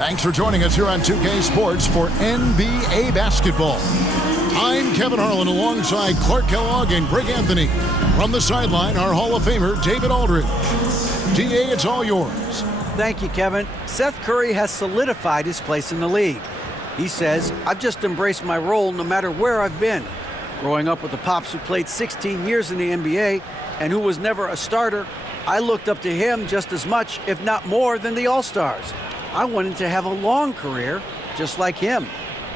Thanks for joining us here on 2K Sports for NBA basketball. I'm Kevin Harlan alongside Clark Kellogg and Greg Anthony. From the sideline, our Hall of Famer, David Aldridge. DA, it's all yours. Thank you, Kevin. Seth Curry has solidified his place in the league. He says, I've just embraced my role no matter where I've been. Growing up with a pops who played 16 years in the NBA and who was never a starter, I looked up to him just as much, if not more, than the All-Stars. I wanted to have a long career, just like him.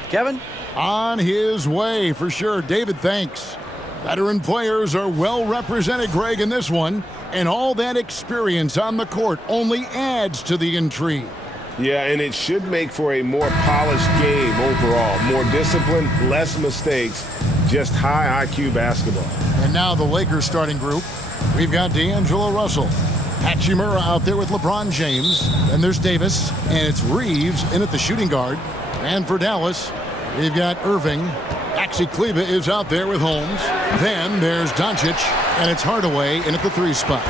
Kevin? On his way, for sure. David, thanks. Veteran players are well represented, Greg, in this one, and all that experience on the court only adds to the intrigue. Yeah, and it should make for a more polished game overall. More discipline, less mistakes, just high IQ basketball. And now the Lakers starting group. We've got D'Angelo Russell. Hachimura out there with LeBron James. Then there's Davis, and it's Reeves in at the shooting guard. And for Dallas, we've got Irving. Maxi Kleber is out there with Holmes. Then there's Doncic, and it's Hardaway in at the 3 spot.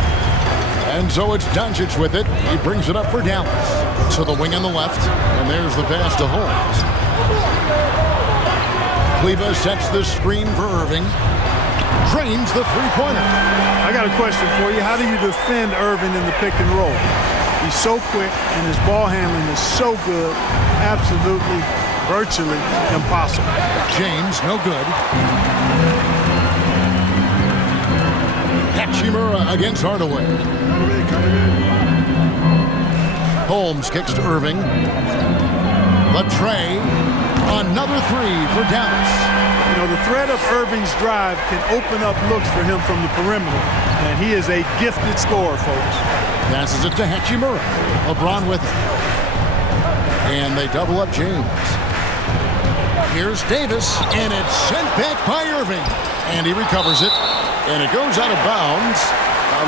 And so it's Doncic with it. He brings it up for Dallas. To the wing on the left, and there's the pass to Holmes. Kleber sets the screen for Irving. Drains the three-pointer. I got a question for you. How do you defend Irving in the pick and roll? He's so quick, and his ball handling is so good. Absolutely, virtually impossible. James, no good. Hachimura against Hardaway. Holmes kicks to Irving. Latrey, another 3 for Dallas. You know, the threat of Irving's drive can open up looks for him from the perimeter, and he is a gifted scorer, folks. Passes it to Hachimura. LeBron with it. And they double up James. Here's Davis, and it's sent back by Irving. And he recovers it, and it goes out of bounds.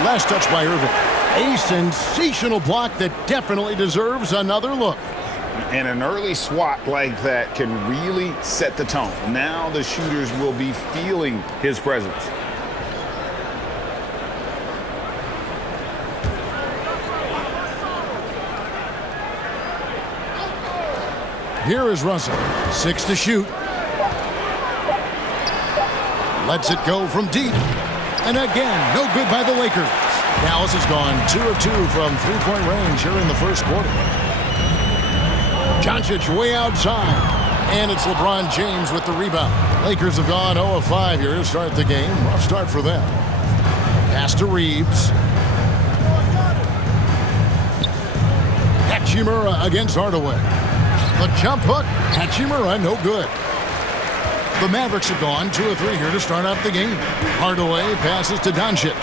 Last touch by Irving. A sensational block that definitely deserves another look. And an early swat like that can really set the tone. Now the shooters will be feeling his presence. Here is Russell. 6 to shoot. Lets it go from deep. And again, no good by the Lakers. Dallas has gone 2 of 2 from three-point range here in the first quarter. Doncic way outside. And it's LeBron James with the rebound. Lakers have gone 0 of 5 here to start the game. Rough start for them. Pass to Reeves. Hachimura against Hardaway. The jump hook. Hachimura, no good. The Mavericks have gone 2 of 3 here to start out the game. Hardaway passes to Doncic.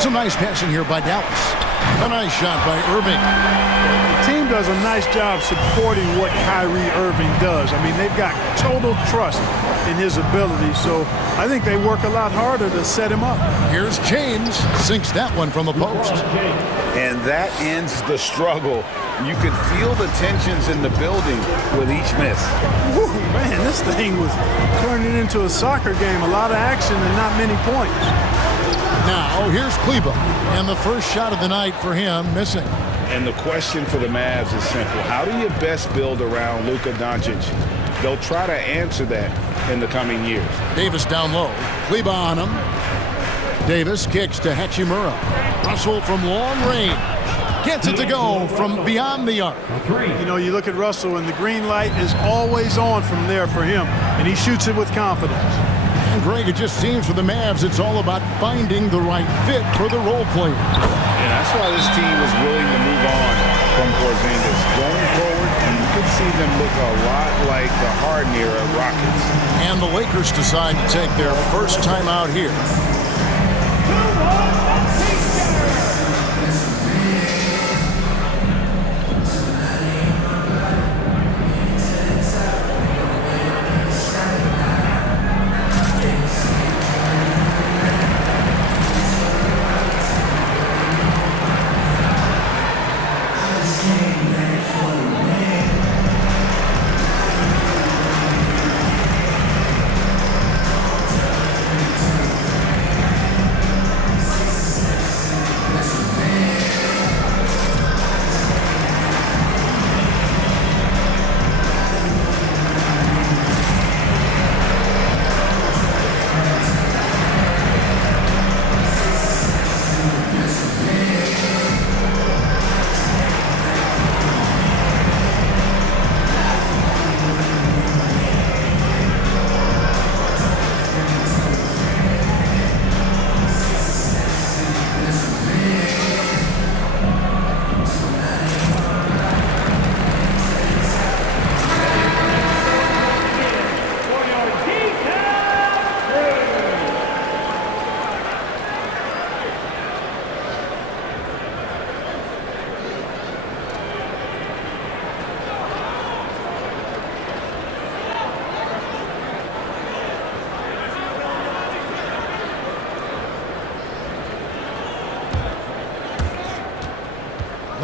Some nice passing here by Dallas. A nice shot by Irving. The team does a nice job supporting what Kyrie Irving does. I mean, they've got total trust in his ability, so I think they work a lot harder to set him up. Here's James. Sinks that one from the post. And that ends the struggle. You could feel the tensions in the building with each miss. Woo, man, this thing was turning into a soccer game. A lot of action and not many points. Now, here's Kleber. And the first shot of the night for him, missing. And the question for the Mavs is simple. How do you best build around Luka Doncic? They'll try to answer that in the coming years. Davis down low. Kleber on him. Davis kicks to Hachimura. Russell from long range. Gets it to go from beyond the arc. You know, you look at Russell, and the green light is always on from there for him, and he shoots it with confidence. And Greg, it just seems for the Mavs, it's all about finding the right fit for the role player. And that's why this team was willing to move on from Porzingis. Going forward, you could see them look a lot like the Harden-era Rockets. And the Lakers decide to take their first time out here.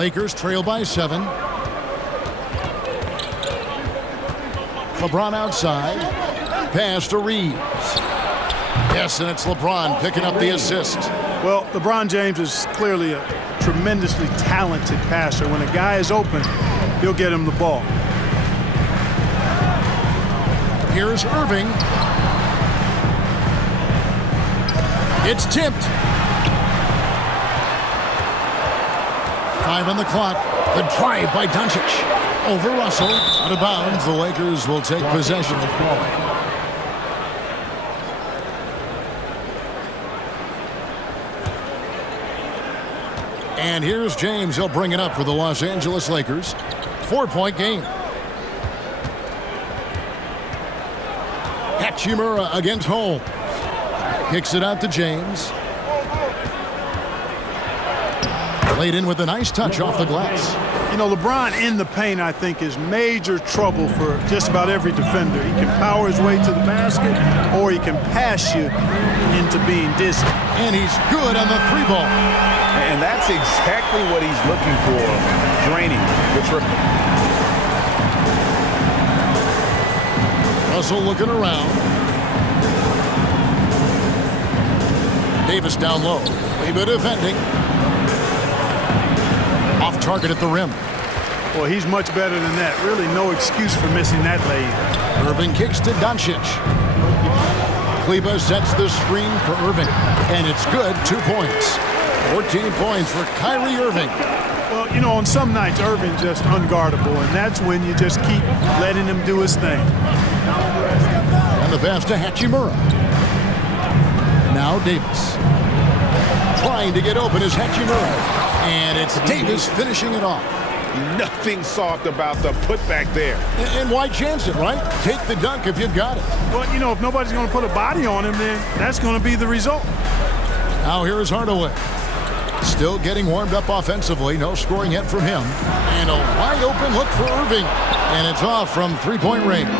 Lakers trail by 7. LeBron outside. Pass to Reeves. Yes, and it's LeBron picking up the assist. Well, LeBron James is clearly a tremendously talented passer. When a guy is open, he'll get him the ball. Here's Irving. It's tipped. 5 on the clock. The drive by Doncic. Over Russell. Out of bounds. The Lakers will take possession. And here's James. He'll bring it up for the Los Angeles Lakers. 4-point game. Hachimura against Holmes. Kicks it out to James. Laid in with a nice touch off the glass. You know, LeBron in the paint, I think, is major trouble for just about every defender. He can power his way to the basket, or he can pass you into being dizzy. And he's good on the 3-ball. And that's exactly what he's looking for, draining the triple. Russell looking around. Davis down low. Kleber defending. Off target at the rim. Well, he's much better than that. Really no excuse for missing that lay. Irving kicks to Doncic. Kleber sets the screen for Irving. And it's good. 2 points. 14 points for Kyrie Irving. Well, you know, on some nights, Irving's just unguardable, and that's when you just keep letting him do his thing. And the pass to Hachimura. Now Davis. Trying to get open is Hachimura. And it's Davis finishing it off. Nothing soft about the putback there. And why chance it, right? Take the dunk if you've got it. Well, you know, if nobody's going to put a body on him, then that's going to be the result. Now here is Hardaway. Still getting warmed up offensively. No scoring yet from him. And a wide open look for Irving. And it's off from 3-point range.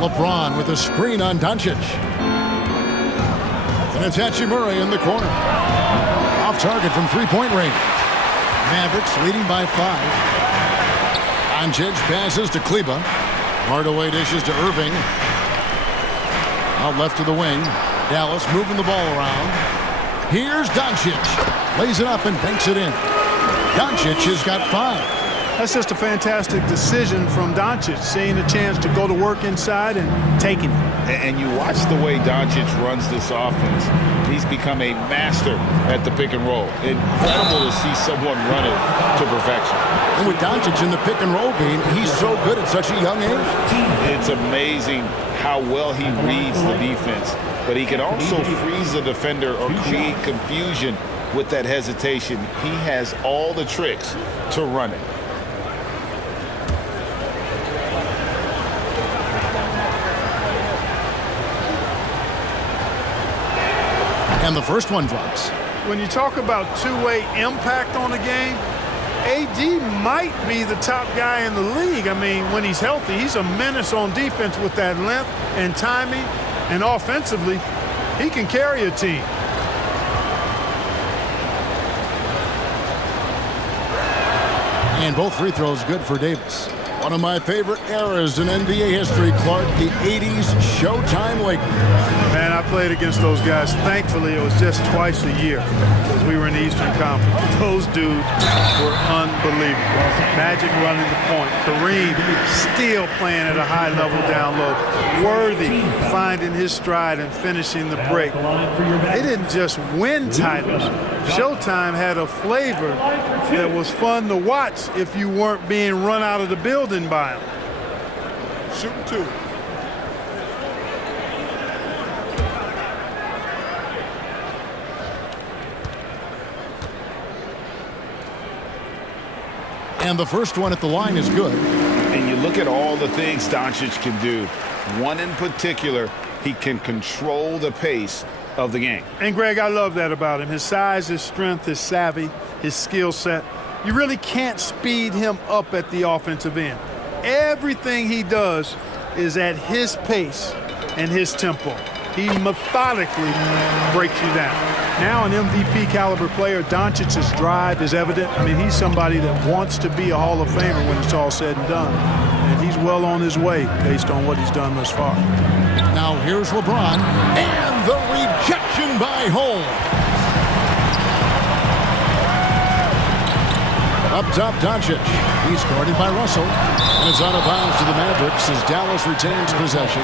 LeBron with a screen on Doncic. And it's Hachimura in the corner. Off target from 3-point range. Mavericks leading by 5. Doncic passes to Kleber. Hardaway dishes to Irving. Out left to the wing. Dallas moving the ball around. Here's Doncic. Lays it up and banks it in. Doncic has got 5. That's just a fantastic decision from Doncic, seeing a chance to go to work inside and taking it. And you watch the way Doncic runs this offense. He's become a master at the pick and roll. Incredible to see someone run it to perfection. And with Doncic in the pick and roll game, he's so good at such a young age. It's amazing how well he reads the defense. But he can also freeze the defender or create confusion with that hesitation. He has all the tricks to run it. And the first one drops. When you talk about two-way impact on the game, AD might be the top guy in the league. I mean, when he's healthy, he's a menace on defense with that length and timing, and offensively, he can carry a team. And both free throws good for Davis. One of my favorite eras in NBA history, Clark, the 80s Showtime Lakers. Man, I played against those guys. Thankfully, it was just twice a year because we were in the Eastern Conference. Those dudes were unbelievable. Magic running the point. Kareem still playing at a high level down low. Worthy finding his stride and finishing the break. They didn't just win titles. Showtime had a flavor that was fun to watch if you weren't being run out of the building by them. Shooting two. And the first one at the line is good. And you look at all the things Doncic can do. One in particular, he can control the pace of the game. And Greg, I love that about him. His size, his strength, his savvy, his skill set. You really can't speed him up at the offensive end. Everything he does is at his pace and his tempo. He methodically breaks you down. Now an MVP caliber player, Doncic's drive is evident. I mean, he's somebody that wants to be a Hall of Famer when it's all said and done. And he's well on his way based on what he's done thus far. Now here's LeBron, and the rejection by Holmes. Up top, Doncic. He's guarded by Russell, and is out of bounds to the Mavericks as Dallas retains possession.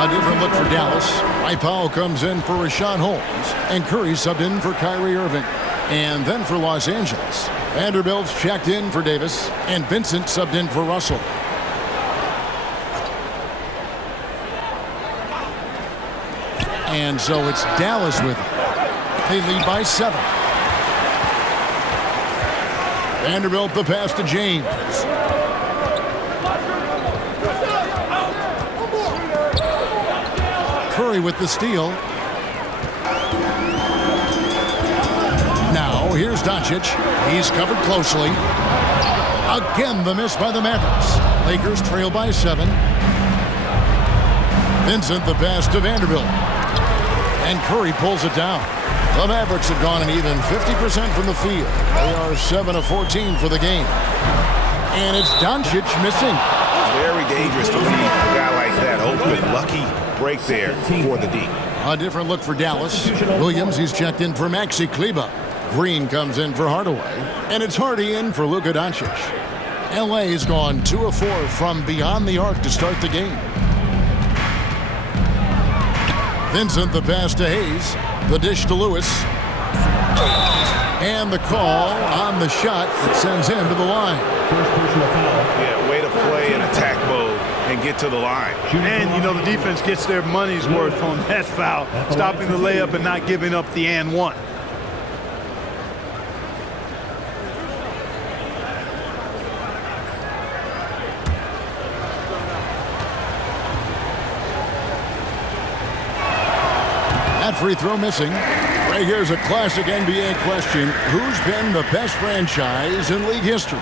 A different look for Dallas. Dwight Powell comes in for Richaun Holmes, and Curry subbed in for Kyrie Irving. And then for Los Angeles, Vanderbilt's checked in for Davis, and Vincent subbed in for Russell. And so it's Dallas with it. They lead by 7. Vanderbilt the pass to James. Curry with the steal. Now here's Doncic. He's covered closely. Again the miss by the Mavericks. Lakers trail by 7. Vincent the pass to Vanderbilt. And Curry pulls it down. The Mavericks have gone an even 50% from the field. They are 7 of 14 for the game. And it's Doncic missing. Very dangerous to leave a guy like that open. Lucky break there for the D. A different look for Dallas. Williams, he's checked in for Maxi Kleber. Green comes in for Hardaway. And it's Hardy in for Luka Doncic. LA's gone 2 of 4 from beyond the arc to start the game. Vincent the pass to Hayes. The dish to Lewis. And the call on the shot that sends him to the line. Yeah, way to play in attack mode and get to the line. And, you know, the defense gets their money's worth on that foul, stopping the layup and not giving up the and one. That free throw missing. Right here's a classic NBA question. Who's been the best franchise in league history?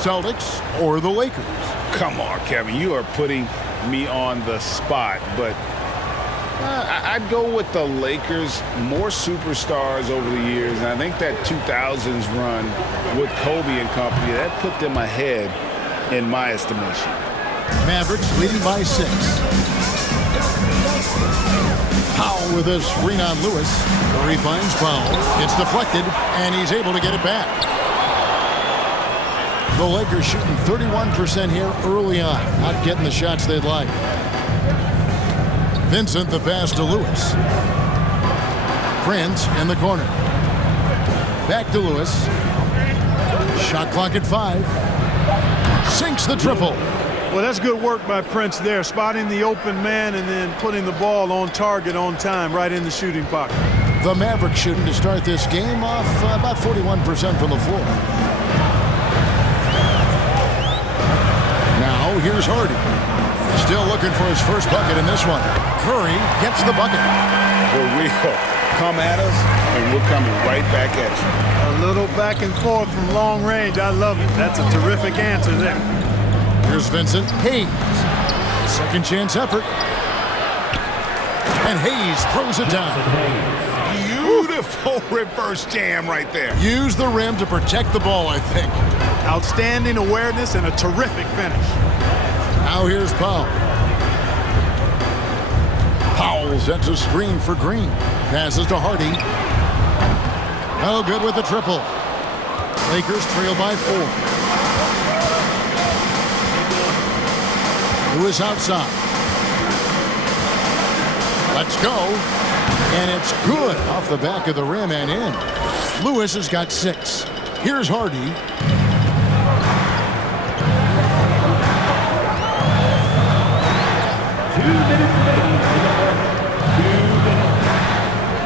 Celtics or the Lakers? Come on, Kevin. You are putting me on the spot, but I'd go with the Lakers. More superstars over the years, and I think that 2000s run with Kobe and company, that put them ahead in my estimation. Mavericks leading by 6. Powell with a screen on Lewis. Curry finds Powell. It's deflected, and he's able to get it back. The Lakers shooting 31% here early on. Not getting the shots they'd like. Vincent the pass to Lewis. Prince in the corner. Back to Lewis. Shot clock at 5. Sinks the triple. Well, that's good work by Prince there, spotting the open man and then putting the ball on target on time right in the shooting pocket. The Mavericks shooting to start this game off about 41% from the floor. Now here's Hardy. Still looking for his first bucket in this one. Curry gets the bucket. For real. Come at us, and we're coming right back at you. A little back and forth from long range. I love it. That's a terrific answer there. Here's Vincent. Hayes. Second chance effort. And Hayes throws it down. Beautiful reverse jam right there. Use the rim to protect the ball, I think. Outstanding awareness and a terrific finish. Now here's Powell. Powell sets a screen for Green. Passes to Hardy. No good with the triple. Lakers trail by 4. Lewis outside. Let's go. And it's good off the back of the rim and in. Lewis has got 6. Here's Hardy.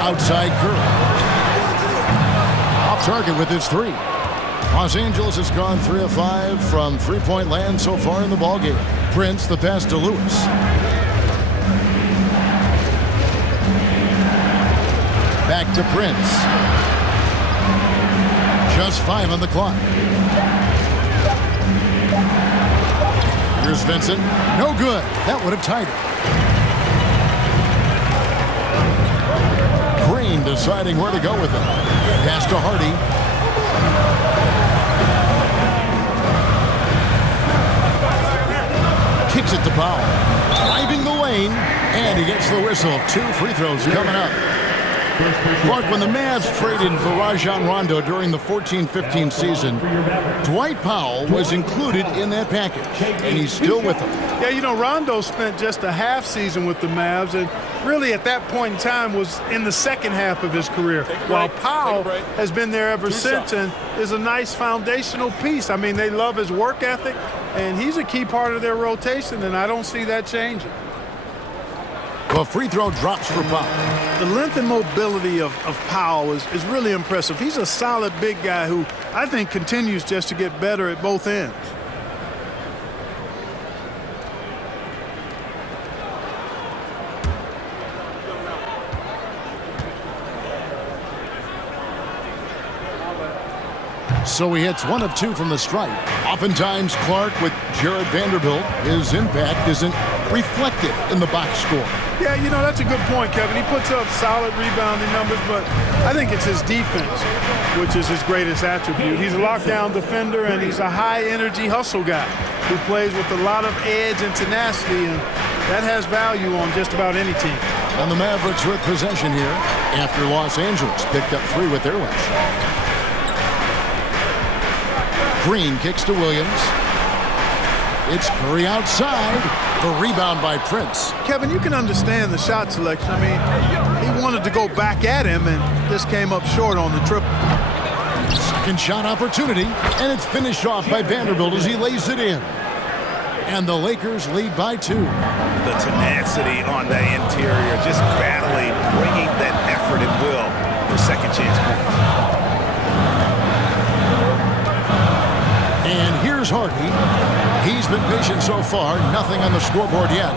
Outside Curry. Off target with his 3. Los Angeles has gone 3 of 5 from three-point land so far in the ballgame. Prince the pass to Lewis. Back to Prince. Just 5 on the clock. Here's Vincent. No good. That would have tied it. deciding where to go with it. Pass to Hardy. Kicks it to Powell. Driving the lane, and he gets the whistle. 2 free throws coming up. Clark, when the Mavs traded for Rajon Rondo during the 14-15 season, Dwight Powell was included in that package, and he's still with them. Yeah, you know, Rondo spent just a half season with the Mavs, and really at that point in time was in the second half of his career, while Powell has been there ever since and is a nice foundational piece. I mean, they love his work ethic, and he's a key part of their rotation, and I don't see that changing. The free throw drops for Powell. The length and mobility of Powell is really impressive. He's a solid big guy who I think continues just to get better at both ends. So he hits 1 of 2 from the stripe. Oftentimes, Clark, with Jared Vanderbilt, his impact isn't reflected in the box score. Yeah, you know, that's a good point, Kevin. He puts up solid rebounding numbers, but I think it's his defense, which is his greatest attribute. He's a lockdown defender, and he's a high-energy hustle guy who plays with a lot of edge and tenacity, and that has value on just about any team. And the Mavericks with possession here after Los Angeles picked up 3 with their last shot. Green kicks to Williams. It's Curry outside. The rebound by Prince. Kevin, you can understand the shot selection. I mean, he wanted to go back at him and just came up short on the triple. Second shot opportunity, and it's finished off by Vanderbilt as he lays it in. And the Lakers lead by 2. The tenacity on the interior, just battling, bringing that effort and will for second chance points. And here's Hardy. He's been patient so far. Nothing on the scoreboard yet.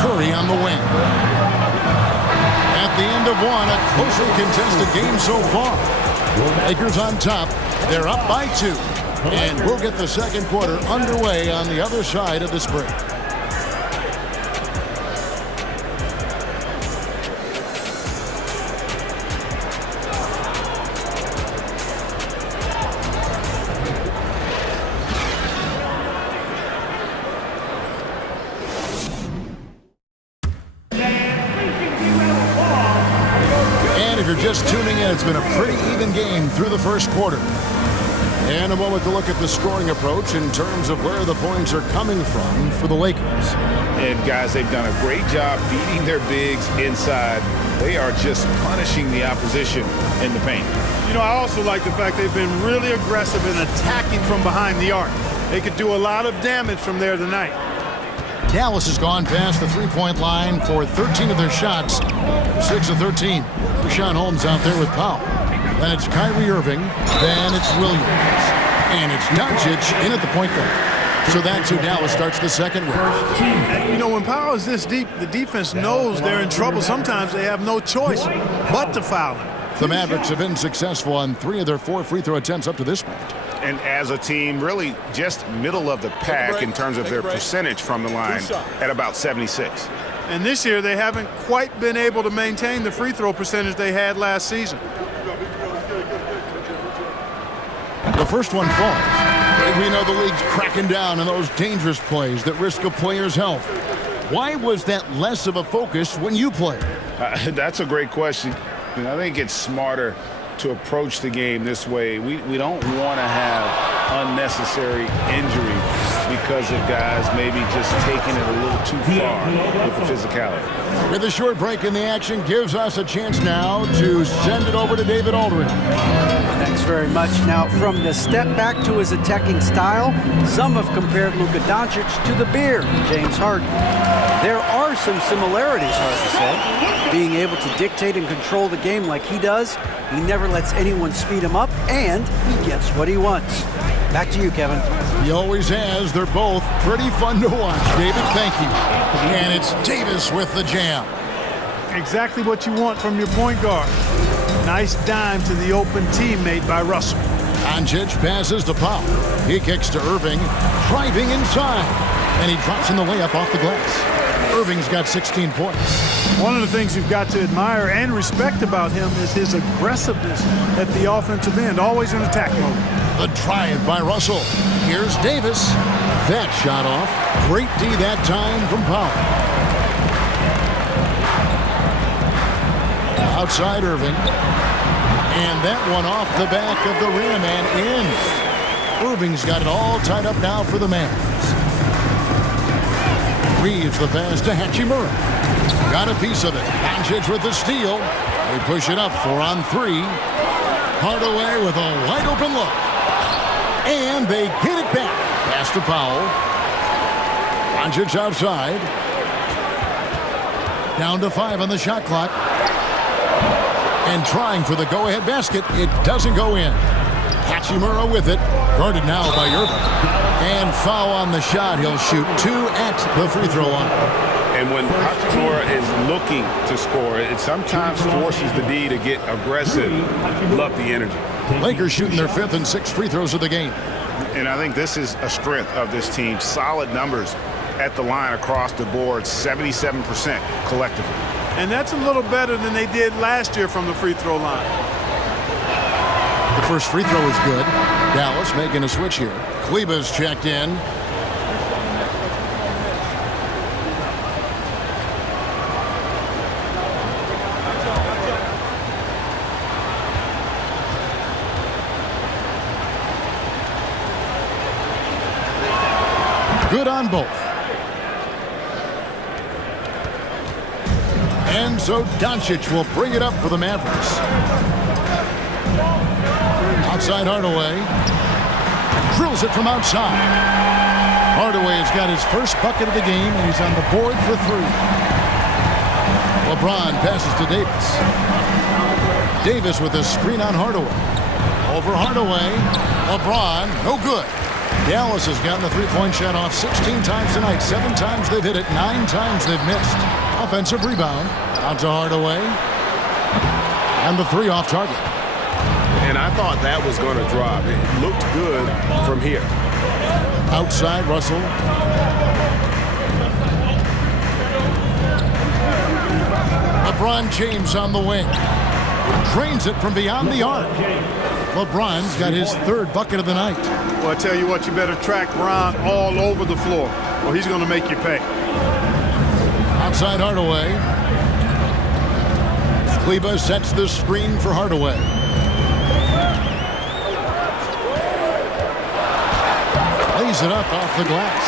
Curry on the wing. At the end of 1, a closely contested game so far. Lakers on top. They're up by 2. And we'll get the second quarter underway on the other side of this break. Just tuning in, it's been a pretty even game through the first quarter. And a moment to look at the scoring approach in terms of where the points are coming from for the Lakers. And guys, they've done a great job feeding their bigs inside. They are just punishing the opposition in the paint. You know, I also like the fact they've been really aggressive in attacking from behind the arc. They could do a lot of damage from there tonight. Dallas has gone past the three-point line for 13 of their shots. 6 of 13. Richaun Holmes out there with Powell. Then it's Kyrie Irving. Then it's Williams. And it's Doncic in at the point guard. So that's who Dallas starts the second with. You know, when Powell is this deep, the defense knows they're in trouble. Sometimes they have no choice but to foul him. The Mavericks have been successful on 3 of their 4 free throw attempts up to this point. And as a team, really just middle of the pack in terms of their percentage from the line at about 76. And this year, they haven't quite been able to maintain the free throw percentage they had last season. The first one falls. We know the league's cracking down on those dangerous plays that risk a player's health. Why was that less of a focus when you played? That's a great question. I think it's smarter to approach the game this way. We don't want to have unnecessary injury because of guys maybe just taking it a little too far with the physicality. With a short break in the action gives us a chance now to send it over to David Aldridge. Thanks very much. Now, from the step back to his attacking style, some have compared Luka Doncic to the Beard, James Harden. There are some similarities, Harden said. Being able to dictate and control the game like he does, he never lets anyone speed him up, and he gets what he wants. Back to you, Kevin. He always has. They're both pretty fun to watch. David, thank you. And it's Davis with the jam. Exactly what you want from your point guard. Nice dime to the open teammate by Russell. Doncic passes to Powell. He kicks to Irving, driving inside. And he drops in the layup off the glass. Irving's got 16 points. One of the things you've got to admire and respect about him is his aggressiveness at the offensive end, always in attack mode. The drive by Russell. Here's Davis. That shot off. Great D that time from Powell. Outside Irving. And that one off the back of the rim and in. Irving's got it all tied up now for the Mavs. Reeves the pass to Hachimura. Got a piece of it. Doncic with the steal. They push it up 4 on 3. Hardaway with a wide open look. And they get it back. Pass to Powell. Doncic outside. Down to 5 on the shot clock. And trying for the go-ahead basket. It doesn't go in. Hachimura with it. Guarded now by Irving. And foul on the shot. He'll shoot 2 at the free throw line. And when Hachimura is looking to score, it sometimes forces the D to get aggressive. Love the energy. Lakers shooting their 5th and 6th free throws of the game. And I think this is a strength of this team. Solid numbers at the line across the board, 77% collectively. And that's a little better than they did last year from the free throw line. The first free throw is good. Dallas making a switch here. Kleba's checked in. Good on both. And so Doncic will bring it up for the Mavericks. Outside Hardaway. Drills it from outside. Hardaway has got his first bucket of the game, and he's on the board for 3. LeBron passes to Davis. Davis with a screen on Hardaway. Over Hardaway. LeBron, no good. Dallas has gotten the three-point shot off 16 times tonight. 7 times they've hit it. 9 times they've missed. Offensive rebound. Out to Hardaway. And the 3 off target. And I thought that was going to drop. It looked good from here. Outside Russell. LeBron James on the wing. Drains it from beyond the arc. LeBron's got his 3rd bucket of the night. Well, I tell you what, you better track Bron all over the floor, or he's going to make you pay. Outside Hardaway. Kleber sets the screen for Hardaway. Lays it up off the glass.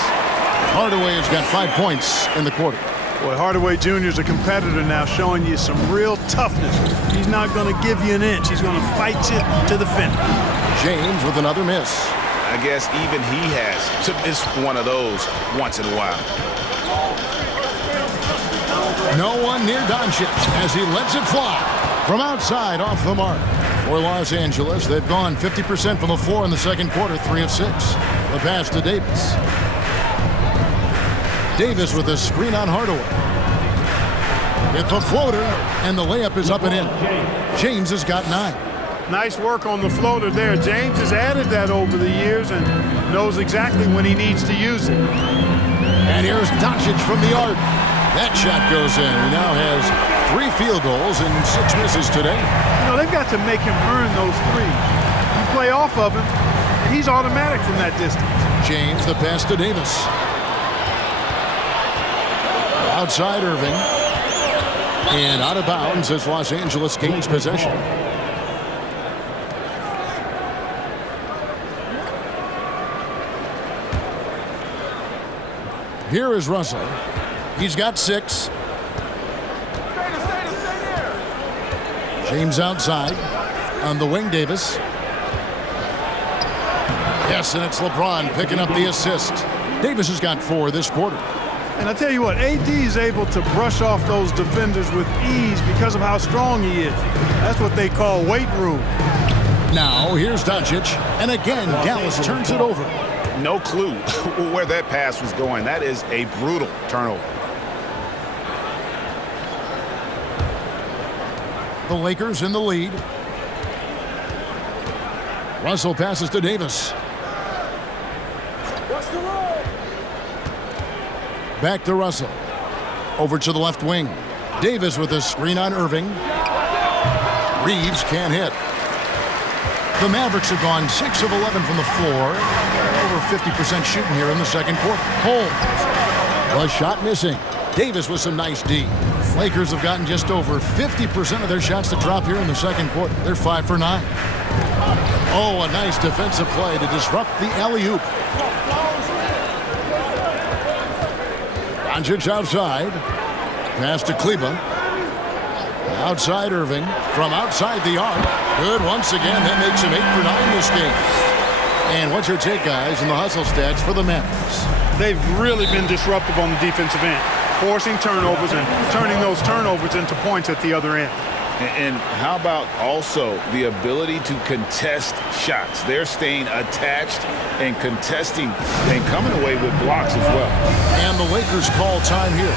Hardaway has got 5 points in the quarter. Boy, Hardaway Jr. is a competitor now, showing you some real toughness. He's not going to give you an inch. He's going to fight you to the finish. James with another miss. I guess even he has to miss one of those once in a while. No one near Doncic as he lets it fly from outside off the mark. For Los Angeles, they've gone 50% from the floor in the second quarter, 3 of 6. The pass to Davis. Davis with a screen on Hardaway. It's a floater, and the layup is up and in. James has got 9. Nice work on the floater there. James has added that over the years and knows exactly when he needs to use it. And here's Doncic from the arc. That shot goes in. He now has 3 field goals and 6 misses today. You know, they've got to make him earn those 3. You play off of him, and he's automatic from that distance. James, the pass to Davis. Outside Irving. And out of bounds as Los Angeles gains possession. Here is Russell. He's got 6. James outside. On the wing, Davis. Yes, and it's LeBron picking up the assist. Davis has got 4 this quarter. And I tell you what, AD is able to brush off those defenders with ease because of how strong he is. That's what they call weight room. Now, here's Doncic. And again, Dallas turns it over. No clue where that pass was going. That is a brutal turnover. The Lakers in the lead. Russell passes to Davis. Back to Russell. Over to the left wing. Davis with a screen on Irving. Reeves can't hit. The Mavericks have gone 6 of 11 from the floor. Over 50% shooting here in the second quarter. Holmes. The shot missing. Davis with some nice D. Lakers have gotten just over 50% of their shots to drop here in the second quarter. They're 5 for 9. Oh, a nice defensive play to disrupt the alley-oop. Doncic outside. Pass to Kleber. Outside Irving. From outside the arc. Good once again. That makes him 8 for 9 this game. And what's your take, guys, in the hustle stats for the Mavericks? They've really been disruptive on the defensive end, forcing turnovers and turning those turnovers into points at the other end. And how about also the ability to contest shots? They're staying attached and contesting and coming away with blocks as well. And the Lakers call time here.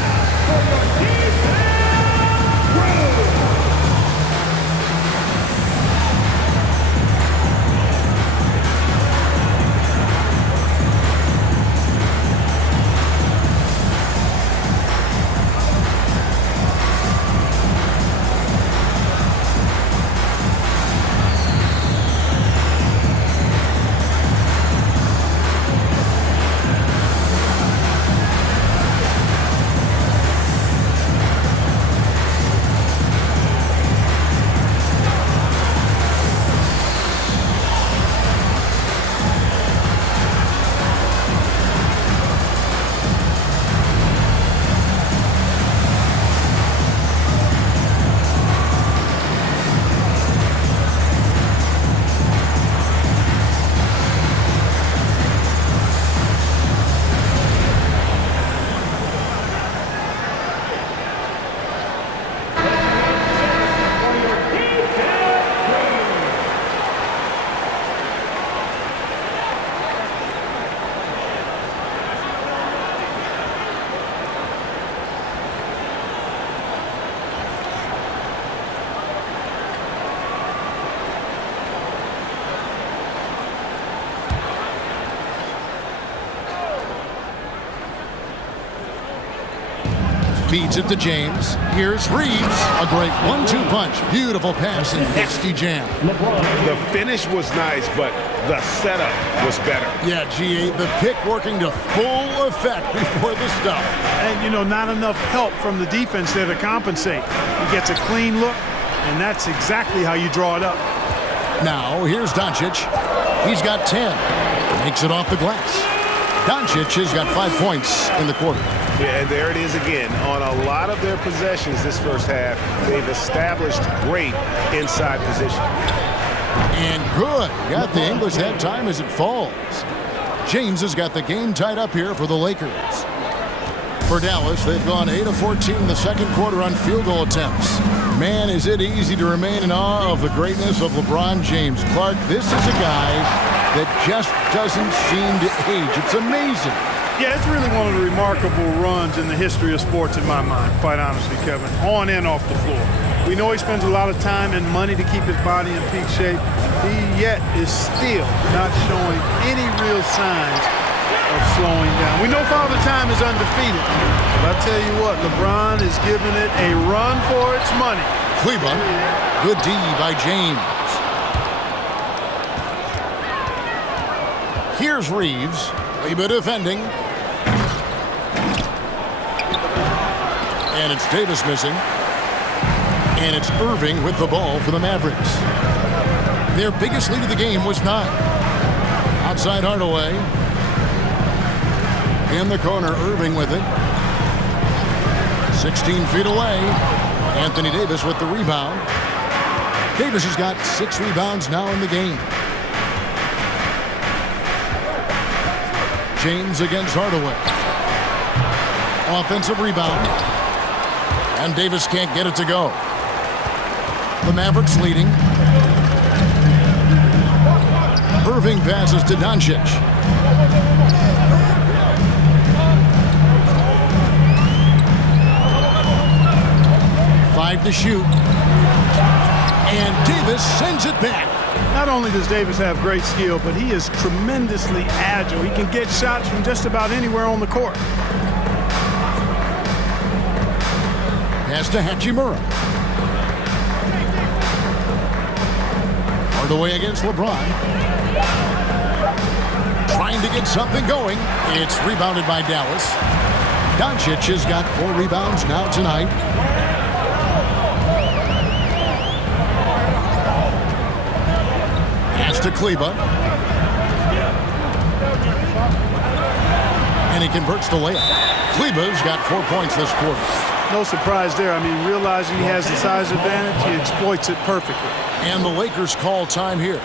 Feeds it to James. Here's Reeves. A great 1-2 punch. Beautiful pass and nasty jam. The finish was nice, but the setup was better. Yeah, G8, the pick working to full effect before the stuff. And, you know, not enough help from the defense there to compensate. He gets a clean look, and that's exactly how you draw it up. Now, here's Doncic. He's got 10. Makes it off the glass. Doncic has got 5 points in the quarter. Yeah, and there it is again. On a lot of their possessions this first half, they've established great inside position. And good. Got the English that time as it falls. James has got the game tied up here for the Lakers. For Dallas, they've gone 8 of 14 in the second quarter on field goal attempts. Man, is it easy to remain in awe of the greatness of LeBron James. Clark, this is a guy that just doesn't seem to age. It's amazing. Yeah, it's really one of the remarkable runs in the history of sports in my mind, quite honestly, Kevin, on and off the floor. We know he spends a lot of time and money to keep his body in peak shape. He yet is still not showing any real signs of slowing down. We know Father Time is undefeated, but I tell you what, LeBron is giving it a run for its money. Cleveland, good D by James. Here's Reeves, Kleber defending. And it's Davis missing. And it's Irving with the ball for the Mavericks. Their biggest lead of the game was 9. Outside Hardaway. In the corner, Irving with it. 16 feet away. Anthony Davis with the rebound. Davis has got 6 rebounds now in the game. James against Hardaway. Offensive rebound. And Davis can't get it to go. The Mavericks leading. Irving passes to Doncic. Five to shoot. And Davis sends it back. Not only does Davis have great skill, but he is tremendously agile. He can get shots from just about anywhere on the court. Pass to Hachimura. Hardaway against LeBron. Trying to get something going. It's rebounded by Dallas. Doncic has got 4 rebounds now tonight. Pass to Kleber. And he converts the layup. Kleber's got 4 points this quarter. No surprise there. I mean, realizing he has the size advantage, he exploits it perfectly. And the Lakers call time here.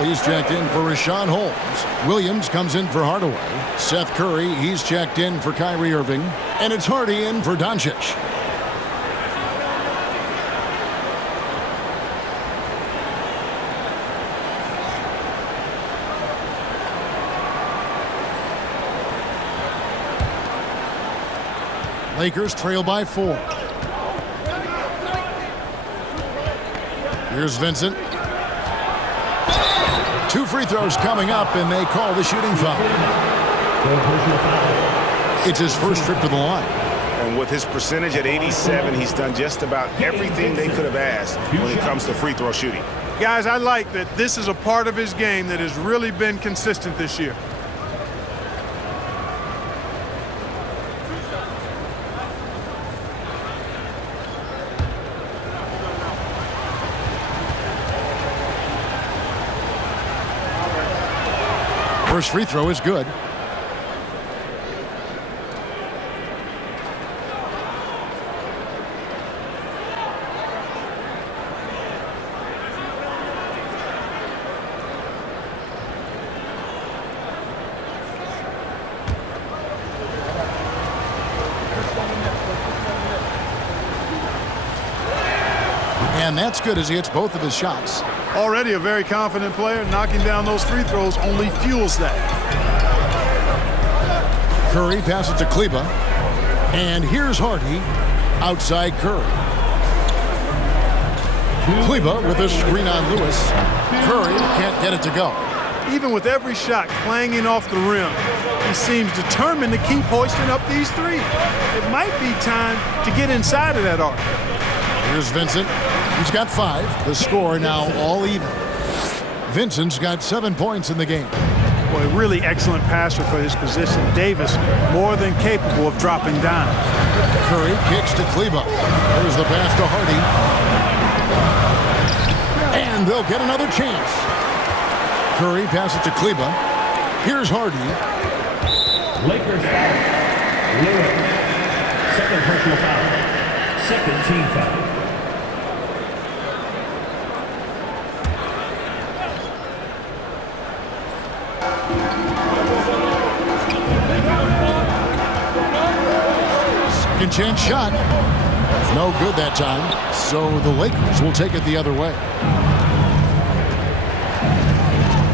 He's checked in for Rashawn Holmes. Williams comes in for Hardaway. Seth Curry, he's checked in for Kyrie Irving. And it's Hardy in for Doncic. Lakers trail by 4. Here's Vincent. 2 free throws coming up, and they call the shooting foul. It's his first trip to the line. And with his percentage at 87, he's done just about everything they could have asked when it comes to free throw shooting. Guys, I like that this is a part of his game that has really been consistent this year. First free throw is good. And that's good as he hits both of his shots. Already a very confident player. Knocking down those free throws only fuels that. Curry passes to Kleber. And here's Hardy outside Curry. Kleber with a screen on Lewis. Curry can't get it to go. Even with every shot clanging off the rim, he seems determined to keep hoisting up these threes. It might be time to get inside of that arc. Here's Vincent. He's got 5. The score now all even. Vincent's got 7 points in the game. Boy, really excellent passer for his position. Davis more than capable of dropping down. Curry kicks to Kleber. There's the pass to Hardy. And they'll get another chance. Curry passes to Kleber. Here's Hardy. Lakers foul. Lewis. Second personal foul. Second team foul. Second chance shot. No good that time. So the Lakers will take it the other way.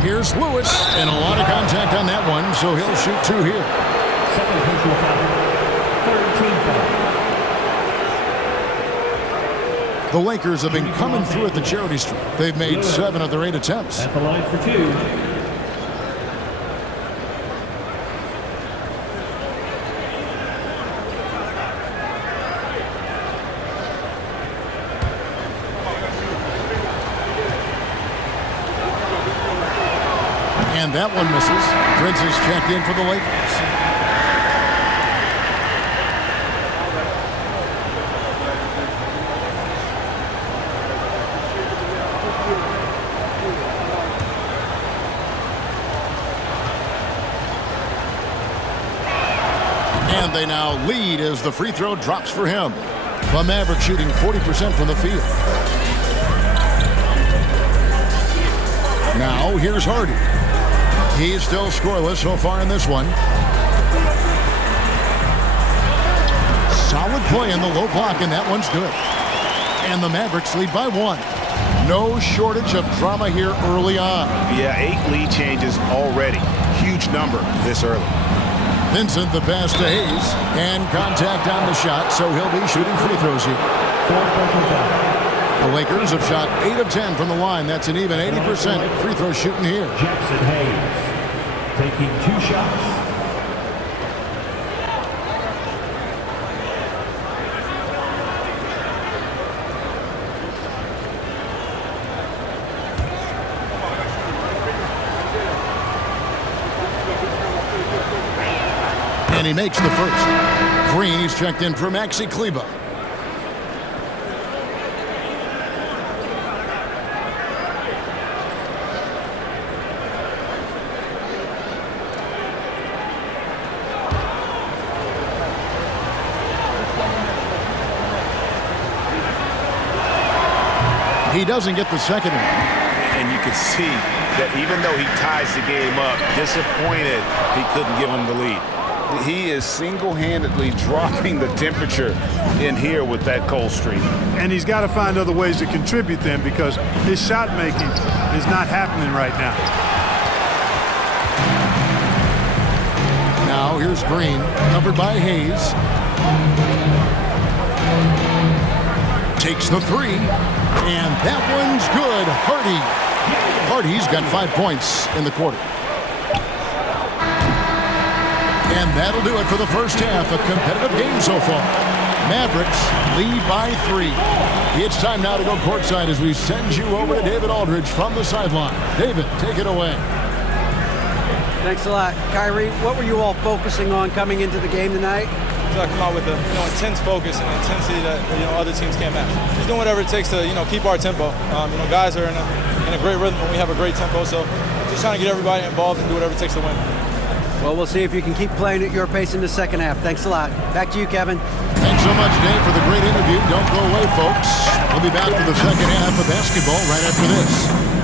Here's Lewis, and a lot of contact on that one, so he'll shoot 2 here. Second personal foul. Third team foul. The Lakers have been coming through at the charity stripe. They've made 7 of their 8 attempts. At the line for 2. And that one misses. Prince is checked in for the Lakers. And they now lead as the free throw drops for him. The Mavericks shooting 40% from the field. Now here's Hardy. He's still scoreless so far in this one. Solid play in the low block, and that one's good. And the Mavericks lead by 1. No shortage of drama here early on. Yeah, 8 lead changes already. Huge number this early. Vincent the pass to Hayes, and contact on the shot, so he'll be shooting free throws here. The Lakers have shot 8 of 10 from the line. That's an even 80% free throw shooting here. Jackson Hayes taking 2 shots. And he makes the first. Green is checked in for Maxi Kleber. He doesn't get the second one. And you can see that even though he ties the game up, disappointed he couldn't give him the lead. He is single-handedly dropping the temperature in here with that cold streak. And he's got to find other ways to contribute then, because his shot making is not happening right now. Now here's Green, covered by Hayes. Takes the 3, and that one's good. Hardy's got 5 points in the quarter. And that'll do it for the first half. A competitive game so far. Mavericks lead by 3. It's time now to go courtside as we send you over to David Aldridge from the sideline. David, take it away. Thanks a lot. Kyrie, what were you all focusing on coming into the game tonight? I come out with an intense focus and intensity that other teams can't match. Just doing whatever it takes to keep our tempo. Guys are in a great rhythm and we have a great tempo, so just trying to get everybody involved and do whatever it takes to win. Well, we'll see if you can keep playing at your pace in the second half. Thanks a lot. Back to you, Kevin. Thanks so much, Dave, for the great interview. Don't go away, folks. We'll be back for the second half of basketball right after this.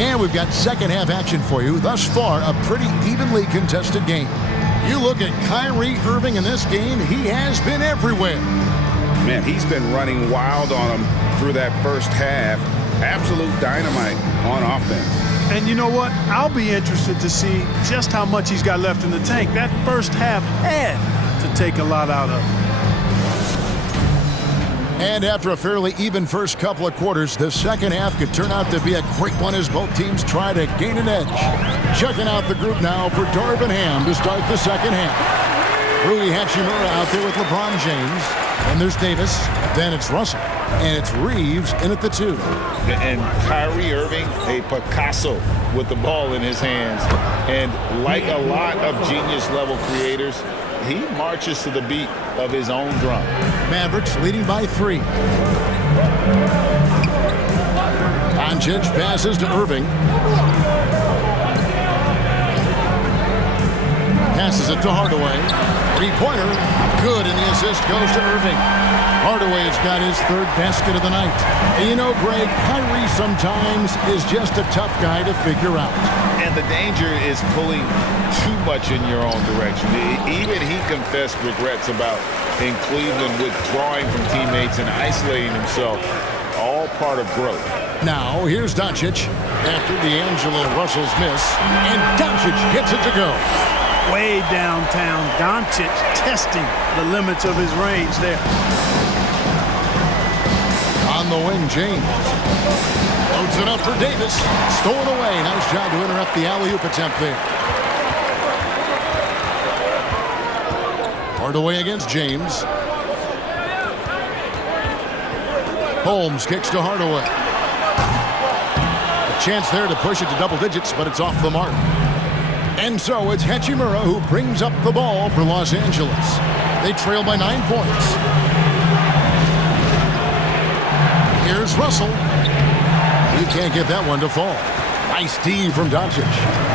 And we've got second half action for you. Thus far, a pretty evenly contested game. You look at Kyrie Irving in this game, he has been everywhere. Man, he's been running wild on him through that first half. absolute dynamite on offense. And you know what? I'll be interested to see just how much he's got left in the tank. That first half had to take a lot out of him. And after a fairly even first couple of quarters, the second half could turn out to be a great one as both teams try to gain an edge. Checking out the group now for Darvin Ham to start the second half. Rui Hachimura out there with LeBron James. And there's Davis. Then it's Russell. And it's Reeves in at the 2. And Kyrie Irving, a Picasso with the ball in his hands. And like a lot of genius-level creators, he marches to the beat of his own drum. Mavericks leading by 3. Doncic passes to Irving. Passes it to Hardaway. Three-pointer. Good, and the assist goes to Irving. Hardaway's got his 3rd basket of the night. And you know, Greg, Kyrie sometimes is just a tough guy to figure out. And the danger is pulling too much in your own direction. Even he confessed regrets about in Cleveland withdrawing from teammates and isolating himself. All part of growth. Now, here's Doncic after D'Angelo Russell's miss. And Doncic gets it to go. Way downtown, Doncic testing the limits of his range there. On the wing, James. Loads it up for Davis. Stolen away. Nice job to interrupt the alley-oop attempt there. Hardaway against James. Holmes kicks to Hardaway. A chance there to push it to double digits, but it's off the mark. And so it's Hachimura who brings up the ball for Los Angeles. They trail by 9 points. Here's Russell. He can't get that one to fall. Nice D from Doncic.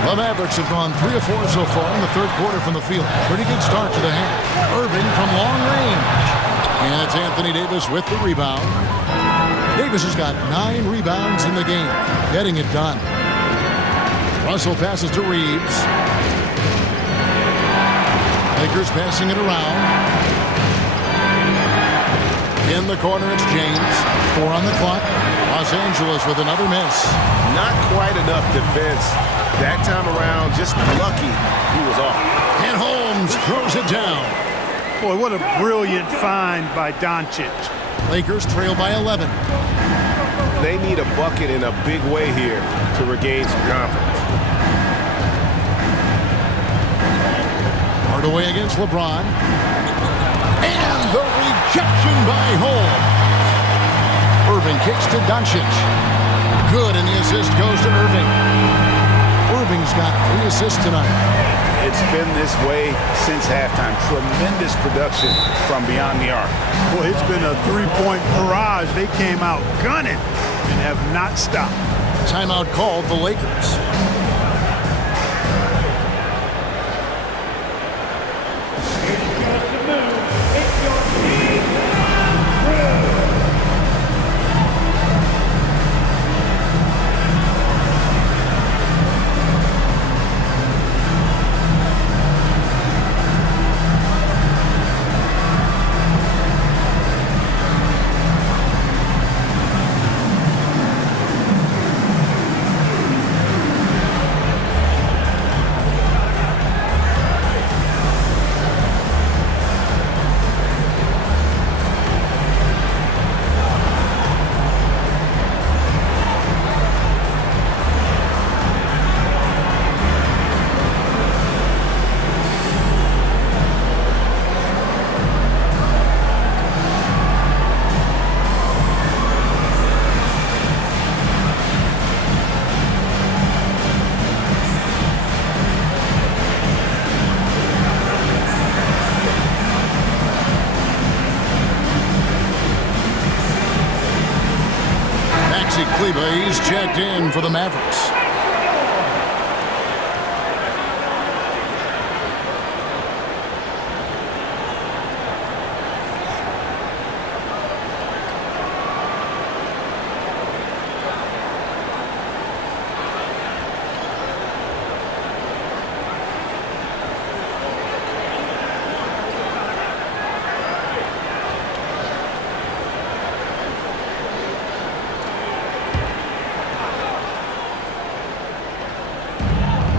The Mavericks have gone 3 of 4 so far in the 3rd quarter from the field. Pretty good start to the half. Irving from long range. And it's Anthony Davis with the rebound. Davis has got 9 rebounds in the game, getting it done. Russell passes to Reeves. Lakers passing it around. In the corner, it's James. 4 on the clock. Los Angeles with another miss. Not quite enough defense. That time around, just lucky he was off. And Holmes throws it down. Boy, what a brilliant find by Doncic. Lakers trail by 11. They need a bucket in a big way here to regain some confidence. Hardaway against LeBron. And the rejection by Holmes. Irving kicks to Doncic. Good, and the assist goes to Irving. Irving's got 3 assists tonight. It's been this way since halftime. Tremendous production from beyond the arc. Boy, it's been a 3-point barrage. They came out gunning and have not stopped. Timeout called the Lakers. He's checked in for the Mavericks.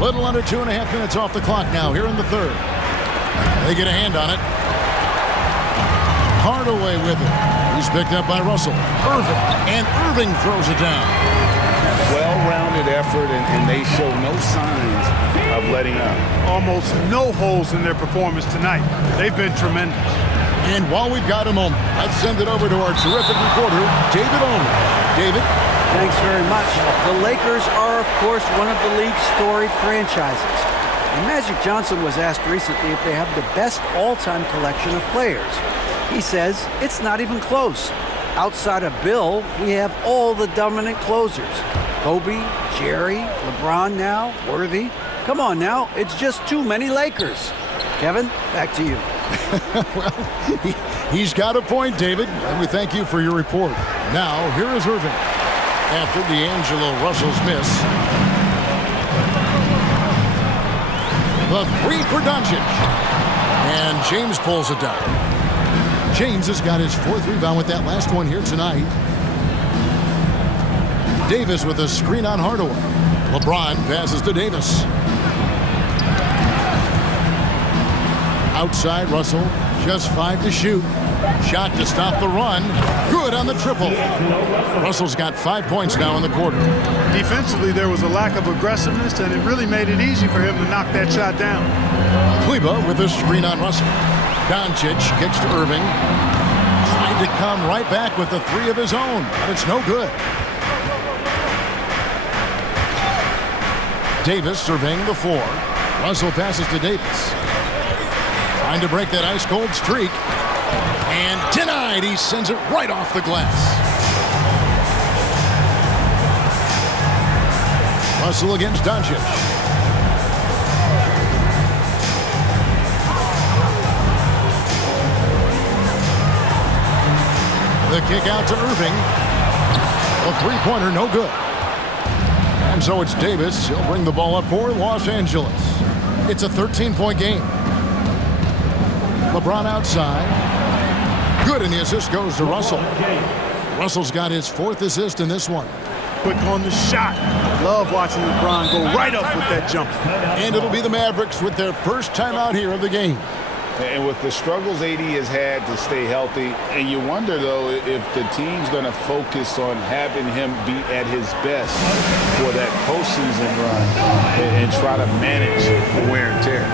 Little under 2.5 minutes off the clock now here in the third. They get a hand on it. Hardaway with it. He's picked up by Russell. Irving. And Irving throws it down. Well-rounded effort, and they show no signs of letting up. Almost no holes in their performance tonight. They've been tremendous. And while we've got a moment, let's send it over to our terrific reporter, David Olney. David? Thanks very much. The Lakers are, of course, one of the league's storied franchises. And Magic Johnson was asked recently if they have the best all-time collection of players. He says it's not even close. Outside of Bill, we have all the dominant closers. Kobe, Jerry, LeBron now, Worthy. Come on now, it's just too many Lakers. Kevin, back to you. Well, he's got a point, David, and we thank you for your report. Now, here is Irving. After D'Angelo Russell's miss. The three for Doncic. And James pulls it down. James has got his fourth rebound with that last one here tonight. Davis with a screen on Hardaway. LeBron passes to Davis. Outside Russell, just 5 to shoot. Shot to stop the run. Good on the triple. Russell's got 5 points now in the quarter. Defensively, there was a lack of aggressiveness, and it really made it easy for him to knock that shot down. Kleba with a screen on Russell. Doncic kicks to Irving. Trying to come right back with the three of his own, but it's no good. Davis surveying the floor. Russell passes to Davis. Trying to break that ice-cold streak. And denied. He sends it right off the glass. Russell against Doncic. The kick out to Irving. A three-pointer, no good. And so it's Davis. He'll bring the ball up for Los Angeles. It's a 13-point game. LeBron outside. Good, and the assist goes to Russell. Russell's got his fourth assist in this one. Quick on the shot. Love watching LeBron go right up with that jump. And it'll be the Mavericks with their first time out here of the game. And with the struggles AD has had to stay healthy, and you wonder, though, if the team's going to focus on having him be at his best for that postseason run and try to manage the wear and tear.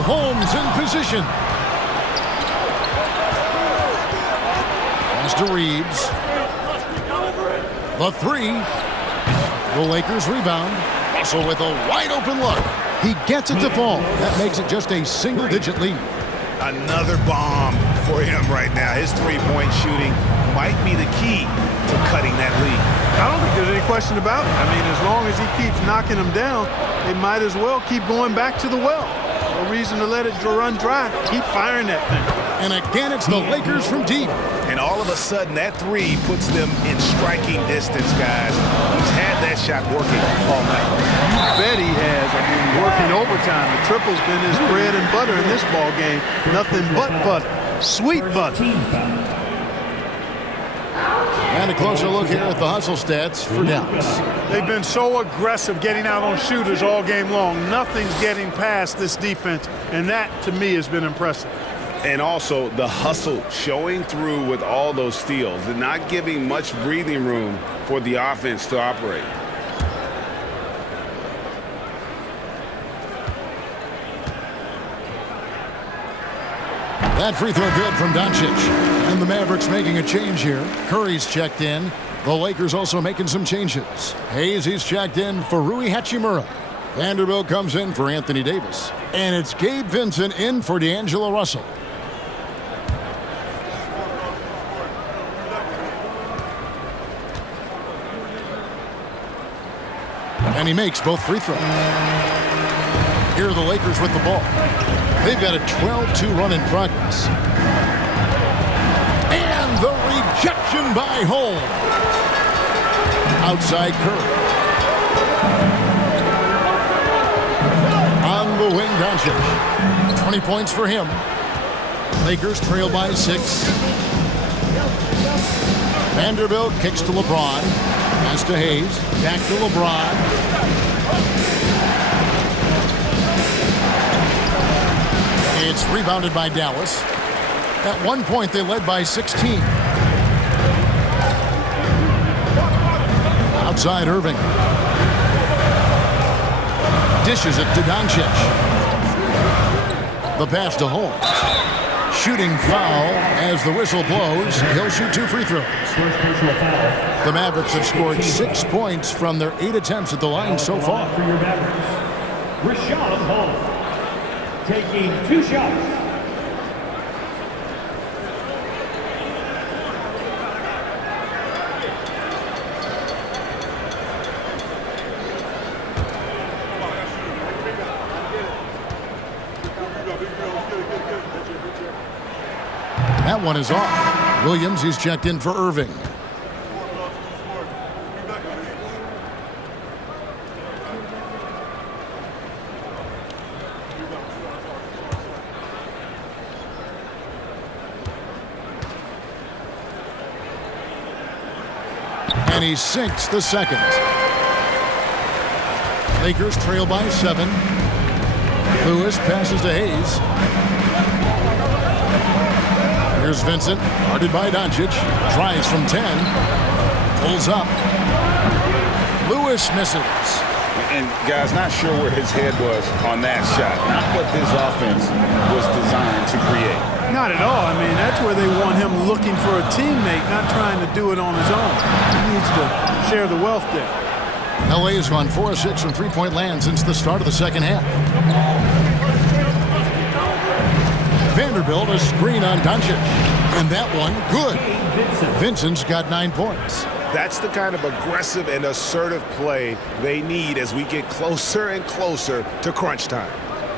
Holmes in position. Pass to Reeves. The three. The Lakers rebound. Russell with a wide open look. He gets it to fall. That makes it just a single-digit lead. Another bomb for him right now. His three-point shooting might be the key to cutting that lead. I don't think there's any question about it. I mean, as long as he keeps knocking them down, they might as well keep going back to the well. No reason to let it run dry. Keep firing that thing. And again, it's the Lakers from deep. And all of a sudden, that three puts them in striking distance, guys. He's had that shot working all night. You bet he has. I mean, working overtime. The triple's been his bread and butter in this ball game. Nothing but butter. Sweet butter. And a closer look here at the hustle stats for Dallas. They've been so aggressive getting out on shooters all game long. Nothing's getting past this defense, and that, to me, has been impressive. And also the hustle showing through with all those steals and not giving much breathing room for the offense to operate. That free throw good from Doncic. And the Mavericks making a change here. Curry's checked in. The Lakers also making some changes. Hayes, he's checked in for Rui Hachimura. Vanderbilt comes in for Anthony Davis. And it's Gabe Vincent in for D'Angelo Russell. And he makes both free throws. Here are the Lakers with the ball. They've got a 12-2 run in progress. And the rejection by Holmes. Outside Curry. On the wing, Doncic. 20 points for him. Lakers trail by 6. Vanderbilt kicks to LeBron. Pass to Hayes. Back to LeBron. It's rebounded by Dallas. At one point, they led by 16. Outside Irving. Dishes it to Doncic. The pass to Holmes. Shooting foul as the whistle blows. He'll shoot 2 free throws. The Mavericks have scored 6 points from their 8 attempts at the line so far. For your Mavericks, Richaun Holmes taking 2 shots. That one is off. Williams, he's checked in for Irving. And he sinks the second. Lakers trail by 7. Lewis passes to Hayes. Here's Vincent, guarded by Doncic. Tries from 10. Pulls up. Lewis misses. And guys, not sure where his head was on that shot. Not what his offense was designed to create. Not at all. I mean, that's where they want him looking for a teammate, not trying to do it on his own. He needs to share the wealth there. LA has gone 4 of 6 from three-point land since the start of the second half. Vanderbilt, a screen on Doncic. And that one, good. Vincent's got 9 points. That's the kind of aggressive and assertive play they need as we get closer and closer to crunch time.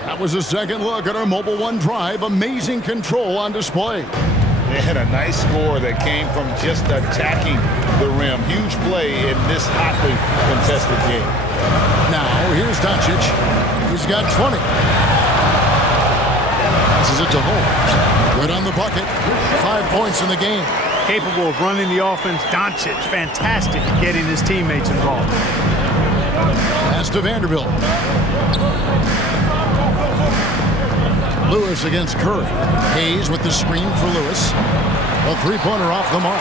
That was a second look at our Mobile One drive. Amazing control on display. They had a nice score that came from just attacking the rim. Huge play in this hotly contested game. Now, here's Doncic. He's got 20. Passes it to Holmes. Good on the bucket. 5 points in the game. Capable of running the offense. Doncic, fantastic at getting his teammates involved. Pass to Vanderbilt. Lewis against Curry. Hayes with the screen for Lewis. A three-pointer off the mark.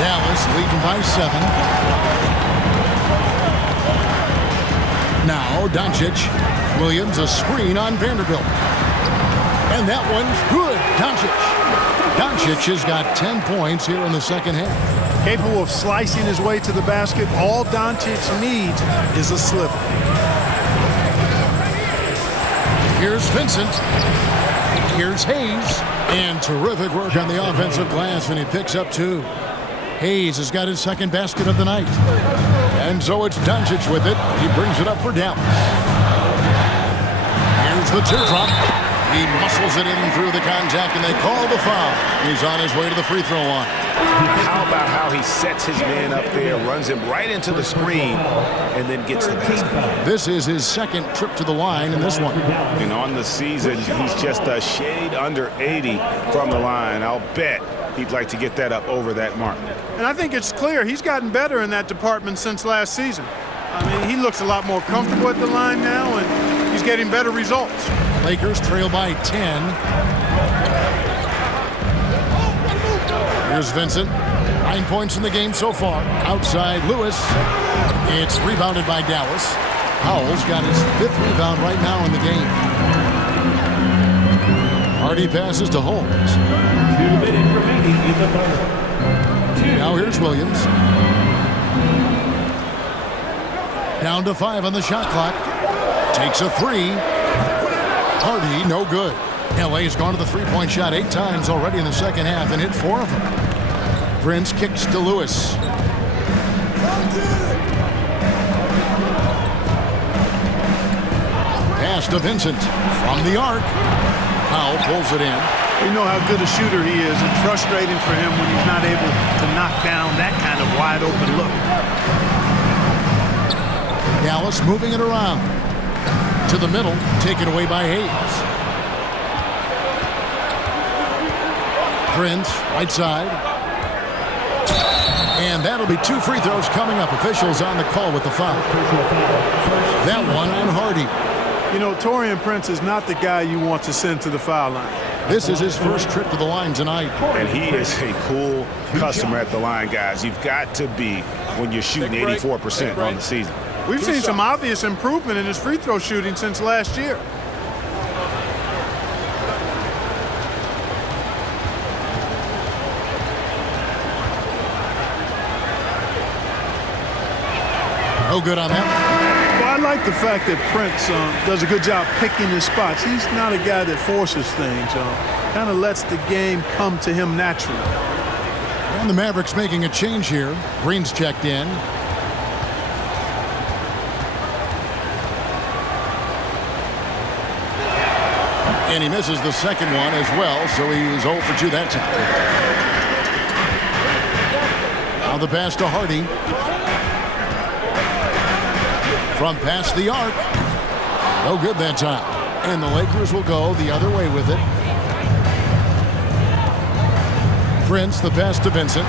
Dallas leading by 7. Now Doncic. Williams a screen on Vanderbilt. And that one's good. Doncic has got 10 points here in the second half. Capable of slicing his way to the basket. All Doncic needs is a sliver. Here's Vincent. Here's Hayes. And terrific work on the offensive glass, and he picks up 2. Hayes has got his second basket of the night. And so it's Doncic with it. He brings it up for Dallas. Here's There's the teardrop. He muscles it in through the contact, and they call the foul. He's on his way to the free throw line. How about how he sets his man up there, runs him right into the screen, and then gets the basket. This is his second trip to the line in this one. And on the season, he's just a shade under 80 from the line. I'll bet he'd like to get that up over that mark. And I think it's clear he's gotten better in that department since last season. I mean, he looks a lot more comfortable at the line now, and he's getting better results. Lakers trail by 10. Here's Vincent. 9 points in the game so far. Outside Lewis. It's rebounded by Dallas. Powell's got his 5th rebound right now in the game. Hardy passes to Holmes. 2 minutes remaining in the third. Now here's Williams. Down to 5 on the shot clock. Takes a 3. Hardy, no good. LA's gone to the three-point shot 8 times already in the second half and hit 4 of them. Prince kicks to Lewis. Pass to Vincent from the arc. Powell pulls it in. You know how good a shooter he is. It's frustrating for him when he's not able to knock down that kind of wide-open look. Dallas moving it around. To the middle, taken away by Hayes. Prince, right side. And that'll be 2 free throws coming up. Officials on the call with the foul. That one on Hardy. You know, Taurean Prince is not the guy you want to send to the foul line. This is his first trip to the line tonight. And he is a cool customer at the line, guys. You've got to be when you're shooting 84% on the season. We've seen some obvious improvement in his free throw shooting since last year. No good on that. Well, I like the fact that Prince does a good job picking his spots. He's not a guy that forces things. Kind of lets the game come to him naturally. And the Mavericks making a change here. Green's checked in. And he misses the second one as well, so he's 0 for 2 that time. Now the pass to Hardy. From past the arc. No good that time. And the Lakers will go the other way with it. Prince, the pass to Vincent.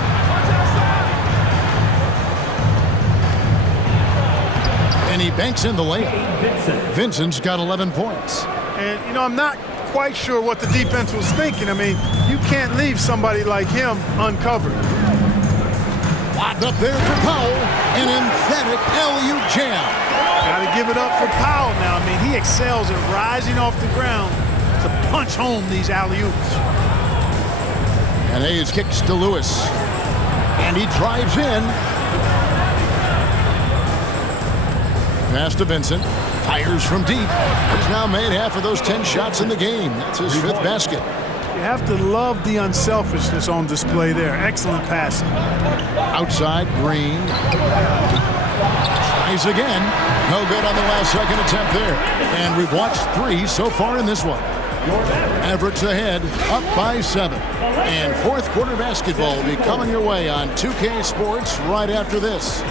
And he banks in the layup. Vincent's got 11 points. And, you know, I'm not quite sure what the defense was thinking. I mean, you can't leave somebody like him uncovered. Locked up there for Powell. An emphatic alley-oop jam. Got to give it up for Powell now. I mean, he excels at rising off the ground to punch home these alley-oops. And Hayes kicks to Lewis. And he drives in. Pass to Vincent. Fires from deep. He's now made half of those 10 shots in the game. That's his 5th basket. You have to love the unselfishness on display there. Excellent passing. Outside, Green. Tries again. No good on the last second attempt there. And we've watched 3 so far in this one. Mavericks ahead, up by 7. And fourth quarter basketball will be coming your way on 2K Sports right after this.